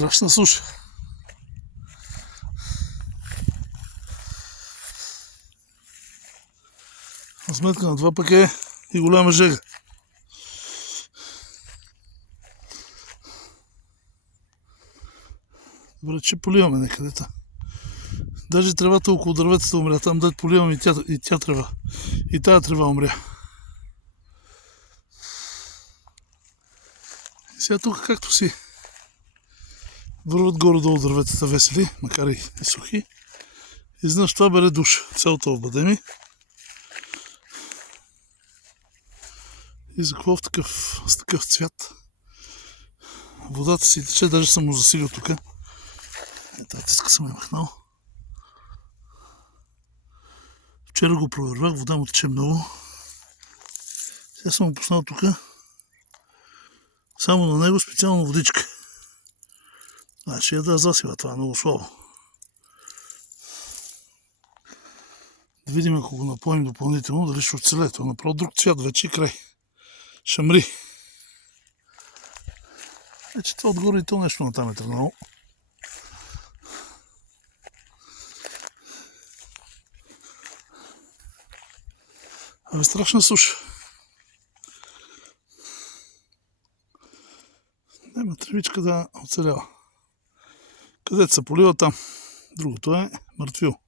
Страшна суша. На сметка на това пък е и голяма жега. Добре, че поливаме некъде. Даже тревата около дърветата умря. Там дед поливам и тя трева. И тая трева умря. И сега тук както си върват горе-долу дърветата весели, макар и сухи. Изнъж това бере душ. Цялото обадеми. И за какво с такъв цвят? Водата си тече, даже съм му засилил тук. Тази тиска съм я махнал. Вчера го провървах, вода му тече много. Сега съм го пуснал тук. Само на него специално водичка. Значи да засива, това е много слабо. Да видим, ако го напоим допълнително, дали ще оцелее. Това направо друг цвят вече и край. Шамри. Вече това отгоре и то нещо натам е тръгнало. Абе, страшна суша. Няма тревичка да оцелява. Където се полива там. Другото е мъртвил.